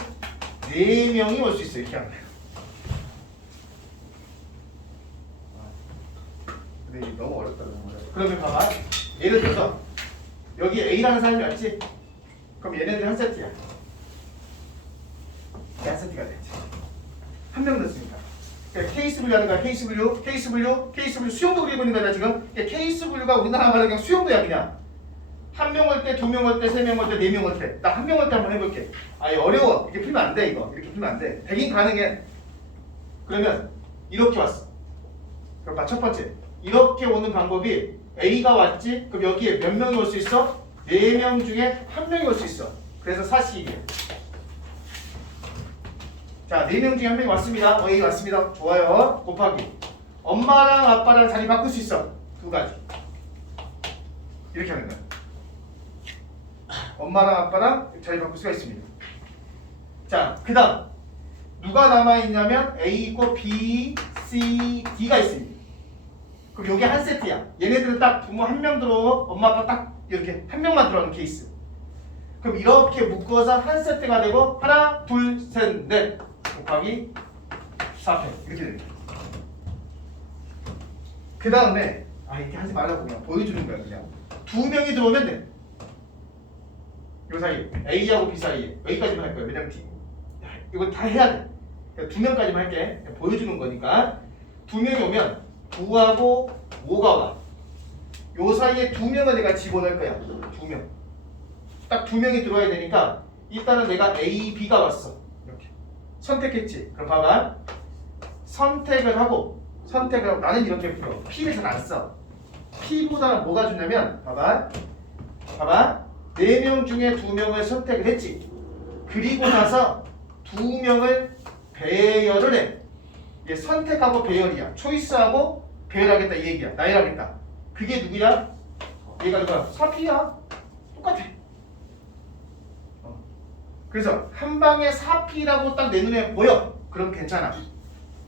네 명이 올 수 있어요. 이렇게 하면 돼요. 근데 이게 너무 어렵다. 그러면 봐봐. 예를 들어서 여기 A라는 사람이 왔지? 그럼 얘네들 한 세트야. 한 세트가 되지. 한 명 넣었으니까. 그러니까 KSW 하는 거야. KSW 수용도 그리고 있는 거야 지금. 그러니까 KSW가 우리나라 말로 그냥 수용도야 그냥. 한 명 올 때, 두 명 올 때, 세 명 올 때, 네 명 올 때. 나 한 명 올 때 한번 해볼게. 어려워. 이렇게 풀면 안 돼 이거. 이렇게 풀면 안 돼. 되긴 가능해. 그러면 이렇게 왔어. 그럼 봐, 첫 번째. 이렇게 오는 방법이 A가 왔지? 그럼 여기에 몇 명이 올 수 있어? 4명 중에 한 명이 올 수 있어. 그래서 사실이에요. 자, 4명 중에 한 명이 왔습니다. A 왔습니다. 좋아요. 곱하기. 엄마랑 아빠랑 자리 바꿀 수 있어. 두 가지. 이렇게 하는 거야. 엄마랑 아빠랑 자리 바꿀 수가 있습니다. 자, 그 다음. 누가 남아있냐면 A 있고 B, C, D가 있습니다. 그럼 요게 한 세트야. 얘네들은 딱 부모 한 명 들어오고 엄마 아빠 딱 이렇게 한 명만 들어가는 케이스. 그럼 이렇게 묶어서 한 세트가 되고 하나, 둘, 셋, 넷 곱하기 4패 이렇게 됩니다. 그 다음에 이렇게 하지 말라고 그냥 보여주는 거야. 그냥 두 명이 들어오면 돼. 요 사이 A하고 B 사이에 여기까지만 할 거야. 왜냐면 이거 다 해야 돼. 그러니까 두 명까지만 할게. 보여주는 거니까 두 명이 오면 9하고 5가 와. 요 사이에 두 명을 내가 집어넣을 거야. 두 명. 딱 두 명이 들어와야 되니까 일단은 내가 A, B가 왔어. 이렇게 선택했지. 그럼 봐봐. 선택을 하고 나는 이렇게 풀어. P를 잘 안 써. P보다는 뭐가 좋냐면 봐봐. 4명 중에 2명을 선택을 했지. 그리고 나서 2명을 배열을 해. 이게 선택하고 배열이야. 초이스하고 배열하겠다 이 얘기야. 나열하겠다. 그게 누구야? 얘가 누구야? 4P야. 똑같아. 그래서 한 방에 4P라고 딱 내 눈에 보여. 그럼 괜찮아.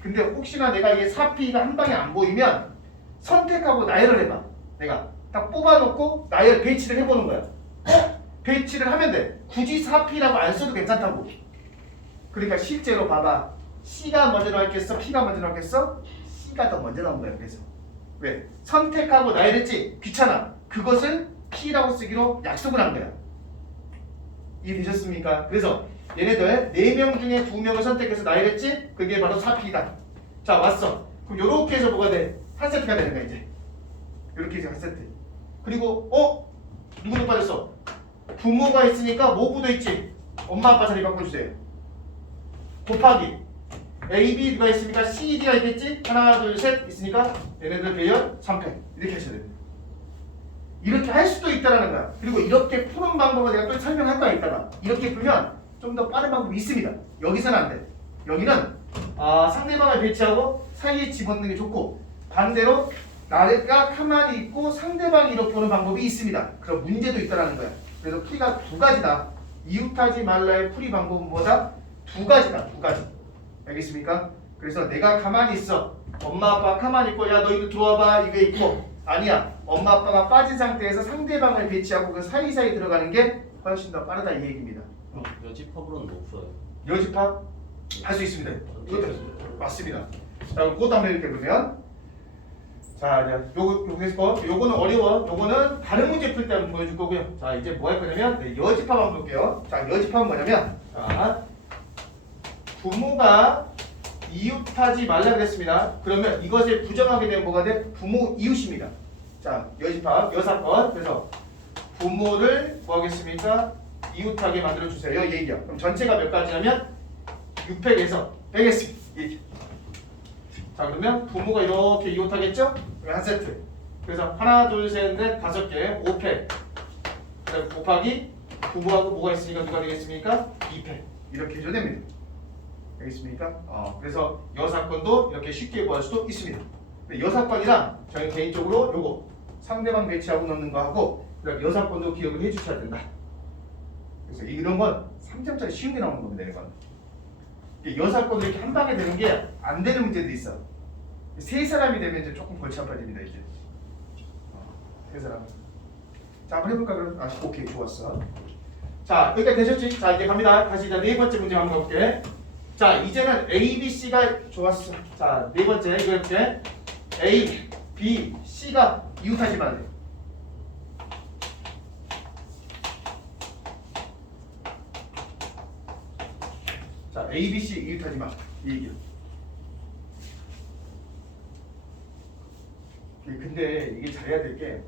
근데 혹시나 내가 이게 4P가 한 방에 안 보이면 선택하고 나열을 해봐. 내가 딱 뽑아놓고 나열 배치를 해보는 거야. 배치를 하면 돼. 굳이 4P라고 안 써도 괜찮다고. 그러니까 실제로 봐봐. C가 먼저 나왔겠어? P가 먼저 나왔겠어? C가 더 먼저 나온 거야. 그래서 왜? 선택하고 나열했지? 귀찮아. 그것을 P라고 쓰기로 약속을 한 거야. 이해되셨습니까? 그래서 얘네들 4명 중에 2명을 선택해서 나열했지? 그게 바로 4P다. 자, 왔어. 그럼 요렇게 해서 뭐가 돼? 한 세트가 되는 거야 이제. 요렇게 해서 한 세트. 그리고 누구도 빠졌어? 부모가 있으니까 뭐 붙어있지? 엄마 아빠 자리 바꿔주세요. 곱하기 A, B 누가 있으니까 C, D가 있겠지? 하나, 둘, 셋 있으니까 얘네들 배열 3패 이렇게 하셔야 돼요. 이렇게 할 수도 있다라는 거야. 그리고 이렇게 푸는 방법을 내가 또 설명할 거야 이따가. 이렇게 풀면 좀 더 빠른 방법이 있습니다. 여기서는 안 돼. 여기는 상대방을 배치하고 사이에 집어넣는 게 좋고 반대로 나가 가만히 있고 상대방이 이렇게 오는 방법이 있습니다. 그럼 문제도 있다라는 거야. 그래서 풀이가 두 가지다. 이웃하지 말라의 풀이 방법은 뭐다? 두 가지다. 두 가지. 알겠습니까? 그래서 내가 가만히 있어. 엄마 아빠 가만히 있고 야 너희들 들어와봐 이게 있고 아니야. 엄마 아빠가 빠진 상태에서 상대방을 배치하고 그 사이사이 들어가는 게 훨씬 더 빠르다 이 얘기입니다. 여집합으로는 못 풀어요. 여집합 할 수 있습니다. 맞습니다. 자, 그것도 한번 해볼게요. 그러면 자, 이제 요거 했고 요거는 어려워. 요거는 다른 문제 풀 때 한번 보여줄 거고요. 자, 이제 뭐 할 거냐면 네, 여집합 한번 볼게요. 자, 여집합은 뭐냐면 자, 부모가 이웃하지 말라 그랬습니다. 그러면 이것을 부정하게 되면 뭐가 돼? 부모 이웃입니다. 자, 여집합 여사건. 그래서 부모를 뭐 하겠습니까? 이웃하게 만들어 주세요. 얘기야. 그럼 전체가 몇 가지냐면 600에서 100에서 얘기. 자, 그러면 부모가 이렇게 이웃하겠죠? 그러면 한 세트. 그래서 하나, 둘, 셋, 넷, 5개, 5팩. 그다음 곱하기 부모하고 뭐가 있으니까 누가 되겠습니까? 2팩. 이렇게 해줘야 됩니다. 알겠습니까? 그래서 여사건도 이렇게 쉽게 구할 수도 있습니다. 근데 여사건이랑 저희 개인적으로 요거 상대방 배치하고 넣는 거 하고 그다음 여사건도 기억을 해주셔야 된다. 그래서 이런 건 3점짜리 쉬운 게 나오는 겁니다. 이건 여사건도 이렇게 한 방에 되는 게 안 되는 문제도 있어. 세 사람이 되면 이제 조금 골치 아파집니다. 이제 세 사람. 자, 한번 해볼까 그럼? 오케이, 좋았어. 자, 여기까지 되셨지? 자, 이제 갑니다. 다시 이제 네 번째 문제 한번 가볼게. 자, 이제는 A, B, C가 좋았어. 자, 네 번째 이렇게 A, B, C가 이웃하지 말래. 자, A, B, C 이웃하지 마. 이 얘기야. 근데 이게 잘해야 될 게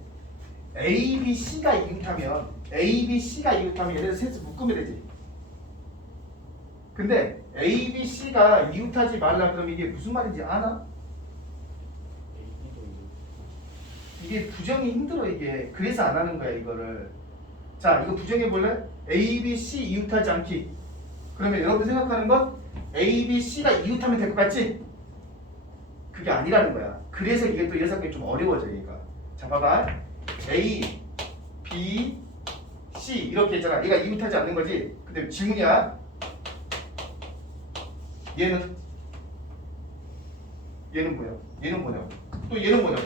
A, B, C가 이웃하면 A, B, C가 이웃하면 얘네들 셋을 묶으면 되지. 근데 A, B, C가 이웃하지 말라 그러면 이게 무슨 말인지 아나? 이게 부정이 힘들어 이게. 그래서 안 하는 거야 이거를. 자, 이거 부정해 볼래? A, B, C 이웃하지 않기. 그러면 여러분 생각하는 건 A, B, C가 이웃하면 될 것 같지? 그게 아니라는 거야. 그래서 이게 또 여사건이 좀 어려워져 얘가. 자, 봐봐. A, B, C 이렇게 있잖아. 얘가 이웃하지 않는 거지. 근데 지문이야. 얘는 뭐야? 얘는 뭐냐고. 또 얘는 뭐냐고.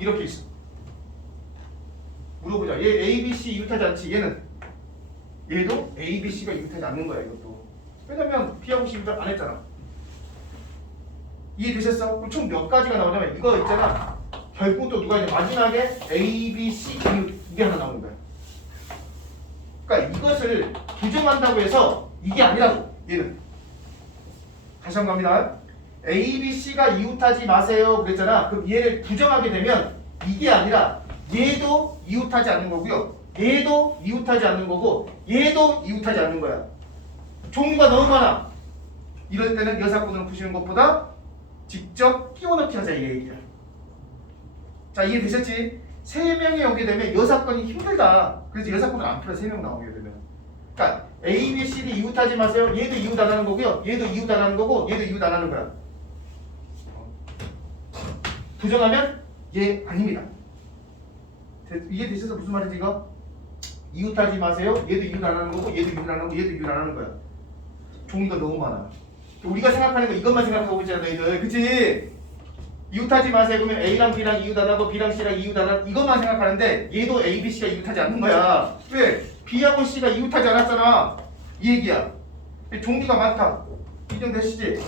이렇게 있어. 물어보자. 얘 A, B, C 이웃하지 않지? 얘도 A, B, C가 이웃하지 않는 거야 이것도. 왜냐면 B하고 C 이웃 안 했잖아. 이해되셨어? 그럼 총 몇 가지가 나오냐면 이거 있잖아. 결국 또 누가 이제 마지막에 A, B, C 이게 하나 나오는 거야. 그러니까 이것을 부정한다고 해서 이게 아니라고. 얘는 다시 한번 갑니다. A, B, C가 이웃하지 마세요 그랬잖아. 그럼 얘를 부정하게 되면 이게 아니라 얘도 이웃하지 않는 거고요. 얘도 이웃하지 않는 거고 얘도 이웃하지 않는 거야. 종류가 너무 많아. 이럴 때는 여사건으로 푸시는 것보다 직접 끼워넣기 하자 이 얘기야. 자, 이해되셨지? 세 명이 오게 되면 여사건이 힘들다. 그래서 여사건을 안 풀어. 세 명 나오게 되면. 그러니까 A, B, C를 이웃하지 마세요. 얘도 이웃 안 하는 거고요. 얘도 이웃 안 하는 거고 얘도 이웃 안 하는 거야. 부정하면 얘 아닙니다. 이해되셔서 무슨 말인지 이거? 이웃하지 마세요. 얘도 이웃 안 하는 거고 얘도 이웃 안 하고 얘도 이웃 안 하는 거야. 종류가 너무 많아. 우리가 생각하는 거 이것만 생각하고 있잖아 너희들. 그치? 이웃하지 마세요. 그러면 A랑 B랑 이웃 안 하고 B랑 C랑 이웃 안 하고 이것만 생각하는데 얘도 A, B, C가 이웃하지 않는 거야. 왜? B하고 C가 이웃하지 않았잖아. 이 얘기야. 종류가 많다. 이정되시지?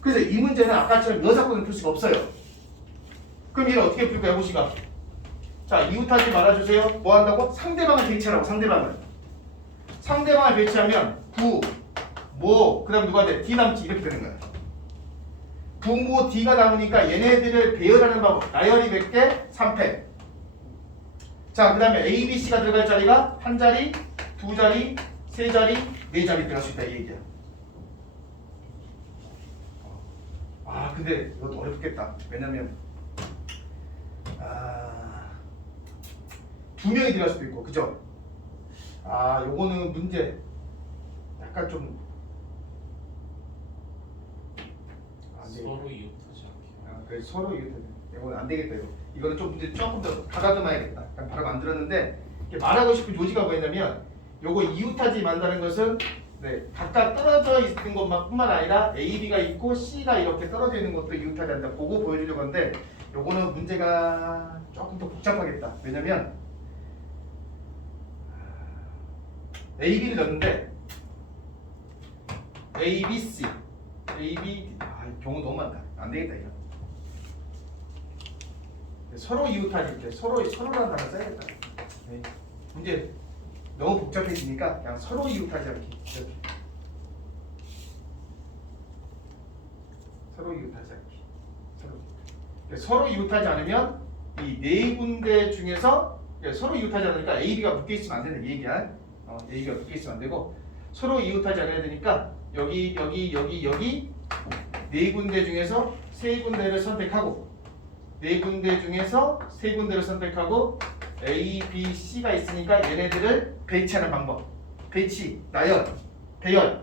그래서 이 문제는 아까처럼 여사건을 풀 수가 없어요. 그럼 얘를 어떻게 풀까요? 호시가. 자, 이웃하지 말아주세요. 뭐 한다고? 상대방을 배치하라고. 상대방을 배치하면 부, 모, 그 다음 누가 돼? D 남지 이렇게 되는 거야. 부, 모, D가 남으니까 얘네들을 배열하는 방법. 나열이 몇 개? 3팩. 자, 그 다음에 A, B, C가 들어갈 자리가 한 자리, 두 자리, 세 자리, 네 자리 들어갈 수 있다 이 얘기야. 근데 이것도 어렵겠다. 왜냐면 두 명이 들어갈 수도 있고, 그죠? 요거는 문제 약간 좀 서로 이웃하지 않게. 그래 서로 이웃하지. 이거는 안 되겠다 이거. 이거는 좀 문제 조금 더 가다듬어야겠다. 바로 만들었는데 말하고 싶은 요지가 뭐였냐면, 요거 이웃하지 만다는 것은 각각 떨어져 있는 것뿐만 아니라 A, B가 있고 C가 이렇게 떨어져 있는 것도 이웃하지 않는다. 그거 보여주려고 하는데 요거는 문제가 조금 더 복잡하겠다. 왜냐면 AB를 넣는데 A, B, C, A, B, 경우 너무 많다. 안 되겠다 이거. 서로 이웃하실 때 서로라는 단어 써야겠다. 네. 문제 너무 복잡해지니까 그냥 서로 이웃하지 않기. 이렇게. 서로 이웃하지 않기. 서로 이웃하지 않으면 이 네 군데 중에서 서로 이웃하지 않으니까 A, B가 묶여 있으면 안 된다 이 얘기야. A, B가 묶여 있으면 안 되고 서로 이웃하지 않아야 되니까 여기 네 군데 중에서 세 군데를 선택하고 네 군데 중에서 세 군데를 선택하고 A, B, C가 있으니까 얘네들을 배치하는 방법. 배치, 나열, 배열.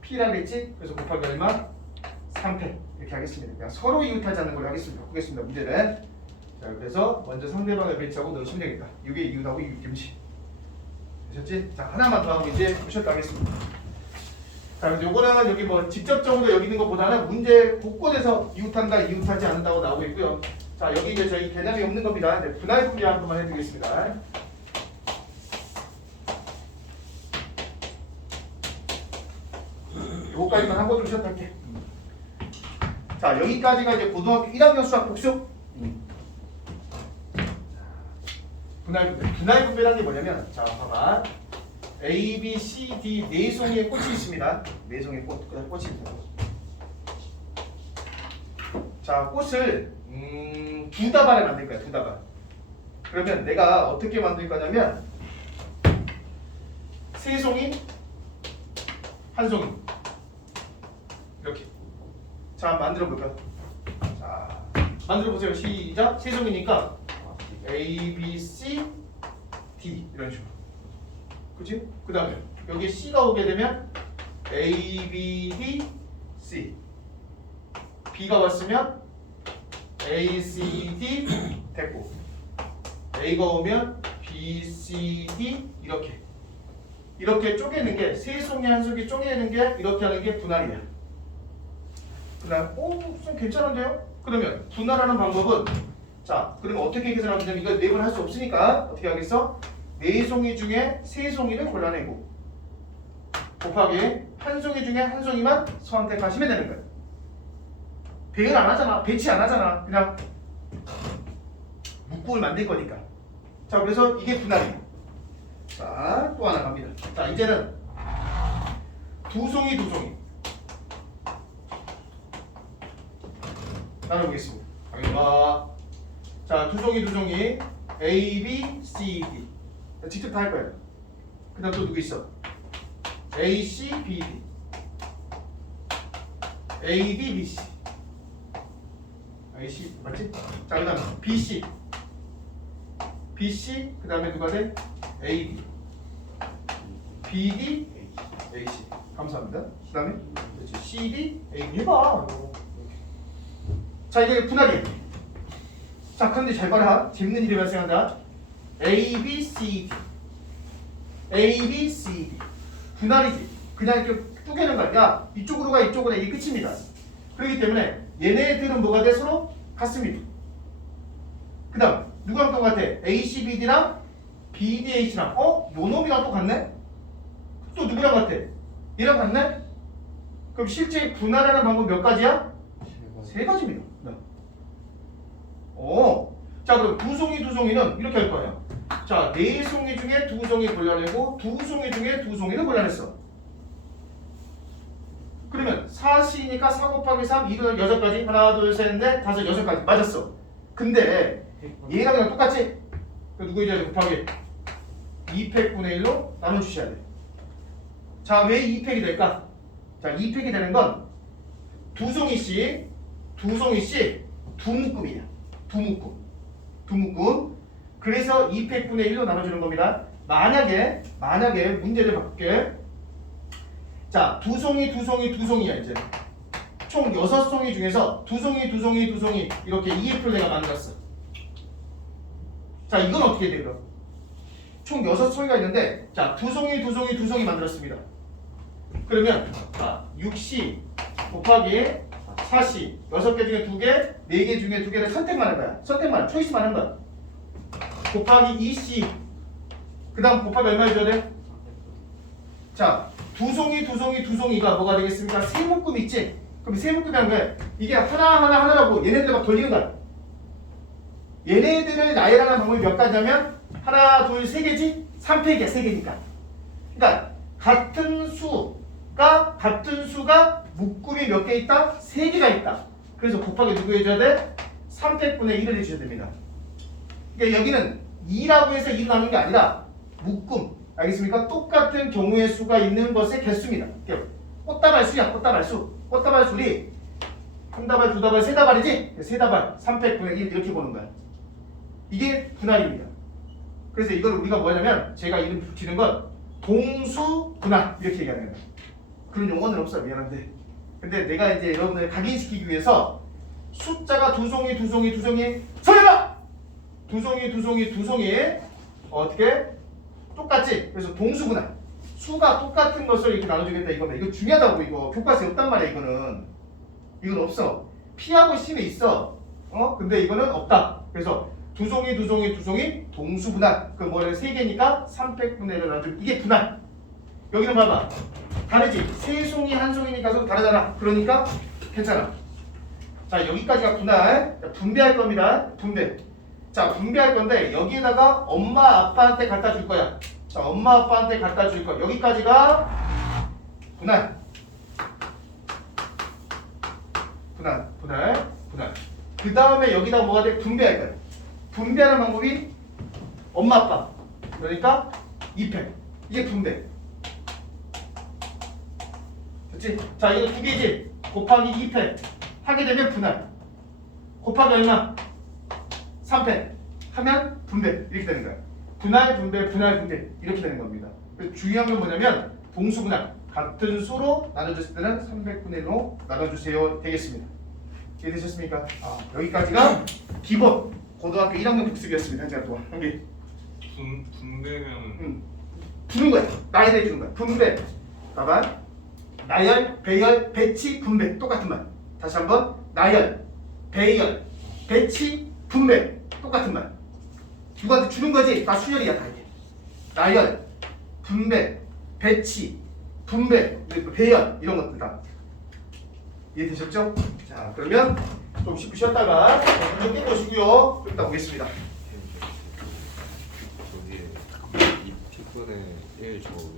P라고 했지? 그래서 곱하기 얼마? 3패. 이렇게 하겠습니다. 그냥 서로 이웃하지 않는 걸로 하겠습니다. 바꾸겠습니다. 문제는. 자, 그래서 먼저 상대방을 배치하고 넣으시면 되겠다. 이게 이웃하고 이웃김치. 되셨지? 자, 하나만 더 하고 이제 푸셔도 하겠습니다. 자, 그래서 요거는 여기 뭐 직접적으로 여기 있는 것보다는 문제 곳곳에서 이웃한다, 이웃하지 않는다고 나오고 있고요. 자, 여기 이제 저희 개념이 없는 겁니다. 네, 분할 분리 한 번만 해드리겠습니다. 요거까지만 하고 좀 시작할게. 자, 여기까지가 이제 고등학교 1학년 수학 복습. 분할 분배라는 게 뭐냐면, 자, 봐봐. A, B, C, D 네 송이의 꽃이 있습니다. 네 송이의 꽃, 그다음 꽃이 있습니다. 자, 꽃을 두 다발을 만들 거야, 두 다발. 그러면 내가 어떻게 만들 거냐면 세 송이, 한 송이 이렇게. 자, 만들어 볼까요? 자, 만들어 보세요. 시작. 세 송이니까 A, B, C, D 이런 식으로. 그치? 그 다음에 여기 C가 오게 되면 A, B, D, C. B가 왔으면 A, C, D 됐고 A가 오면 B, C, D 이렇게 쪼개는 게 세 송이 한 송이 쪼개는 게 이렇게 하는 게 분할이야. 분할. 좀 괜찮은데요? 그러면 분할하는 방법은 자, 그러면 어떻게 계산하면 되냐면 이거 매번 할 수 없으니까 어떻게 하겠어? 네 송이 중에 세 송이를 골라내고 곱하기 한 송이 중에 한 송이만 선택하시면 되는 거예요. 배열 안 하잖아. 배치 안 하잖아. 그냥 묶음을 만들 거니까. 자, 그래서 이게 분할이에요. 자, 또 하나 갑니다. 자, 이제는 두 송이 나눠보겠습니다. 갑니다. 자, 두 송이 A, B, C, D 직접 다 할 거예요. 그 다음 또 누구 있어? A, C, B, D A, B, B, C A, C 맞지? 자, 그 다음 B, C B, C 그 다음에 누가 돼? A, D B, D A, C 감사합니다. 그 다음에 C, D A, D 해봐. 자, 이게 분할이에요. 자, 그런데 잘 봐라. 재밌는 일이 발생한다. A, B, C, D A, B, C, D 분할이지. 그냥 이렇게 쪼개는 거야. 야, 이쪽으로 가, 이쪽으로 가. 이게 끝입니다. 그렇기 때문에 얘네들은 뭐가 돼? 서로 같습니다. 그 다음 누구랑 똑같아? A, C, B, D랑 B, D, H랑 요 놈이랑 똑같네? 또 누구랑 같아? 얘랑 같네? 그럼 실제 분할하는 방법 몇 가지야? 세 가지입니다. 자, 그럼 두 송이는 이렇게 할 거예요. 자, 네 송이 중에 두 송이 골라내고 두 송이 중에 두 송이를 골라냈어. 그러면 4C니까 4 곱하기 3, 2는 6가지. 하나, 둘, 셋, 넷, 다섯, 6가지. 맞았어. 근데 얘랑 그냥 똑같지? 그 누구 이제 곱하기 2팩분의 1로 나눠주셔야 돼. 자, 왜 2팩이 될까? 자, 2팩이 되는 건 두 송이씩 두 묶음이야. 두 묶음. 그래서 2팩분의 1로 나눠주는 겁니다. 만약에 문제를 바꿀게. 자, 두 송이야 이제. 총 6송이 중에서 두 송이 이렇게 2F를 내가 만들었어. 자, 이건 어떻게 돼요? 그럼? 총 6송이가 있는데 자, 두 송이 만들었습니다. 그러면 자, 6C 곱하기 4C 6개 중에 2개, 4개 중에 2개를 선택만 한 거야. 선택만, 초이스만 한 거야. 곱하기 2C 그 다음 곱하기 얼마 해줘야 돼? 자, 두 송이가 뭐가 되겠습니까? 세 묶음 있지? 그럼 세 묶음이란 거야. 이게 하나라고 얘네들 막 돌리는 거야. 얘네들을 나열하는 방법이 몇 가지냐면 하나, 둘, 세 개지? 3팩이야, 세 개니까. 그러니까 같은 수가 묶음이 몇 개 있다? 세 개가 있다. 그래서 곱하기 누구 해줘야 돼? 3팩분의 1을 해줘야 됩니다. 그러니까 여기는 2라고 해서 2로 나누는 게 아니라 묶음. 알겠습니까? 똑같은 경우의 수가 있는 것의 개수입니다. 꽃다발수야, 꽃다발수. 꽃다발수리 한 다발, 두 다발, 세 다발이지? 세 다발, 3팩분의 1 이렇게 보는 거야. 이게 분할입니다. 그래서 이걸 우리가 뭐냐면 제가 이름 붙이는 건 동수 분할 이렇게 얘기하는 거야. 그런 용어는 없어요. 미안한데. 근데 내가 이제 여러분들 각인시키기 위해서 숫자가 두 송이 서열아! 두 송이 어떻게? 똑같지? 그래서 동수 분할. 수가 똑같은 것을 이렇게 나눠주겠다 이겁니다. 이거 중요하다고 이거 교과서에 없단 말이야 이거는. 이건 없어. P하고 C는 있어. 근데 이거는 없다. 그래서 두 송이 동수 분할. 그 뭐래 세 개니까 3팩분의 1을 나눠주면 이게 분할. 여기는 봐봐. 다르지? 세 송이 한 송이니까 서로 다르잖아. 그러니까 괜찮아. 자 여기까지가 분할. 분배할 겁니다. 분배. 자 분배할 건데 여기에다가 엄마 아빠한테 갖다 줄 거야. 자 엄마 아빠한테 갖다 줄 거야. 여기까지가 분할. 분할. 그 다음에 여기다 뭐가 돼? 분배할 거야. 분배하는 방법이 엄마 아빠. 그러니까 2팩. 이게 분배. 됐지? 자 이거 두 개지? 곱하기 2팩. 하게 되면 분할. 곱하기 얼마? 3팩. 하면 분배. 이렇게 되는 거야. 분할 이렇게 되는 겁니다. 그래서 중요한 건 뭐냐면 동수분할. 같은 수로 나눠줬을 때는 300분의 1로 나눠주세요. 되겠습니다. 이해되셨습니까? 여기까지가 기본 고등학교 1학년 복습이었습니다. 한 시간 동안. 한개 분배면 부는 거야. 나열해 주는 거야. 분배. 봐봐. 나열, 배열, 배치, 분배. 똑같은 말. 다시 한번. 나열, 배열, 배치, 분배. 똑같은 말. 누구한테 주는 거지? 다 수열이야. 다 이게. 나열, 분배, 배치, 분배, 배열 이런 것들 다. 이해되셨죠? 자 그러면 좀 쉬었다가 먼저 깨보시고요. 좀 이따 보겠습니다. 저기에 2팩분의 1 저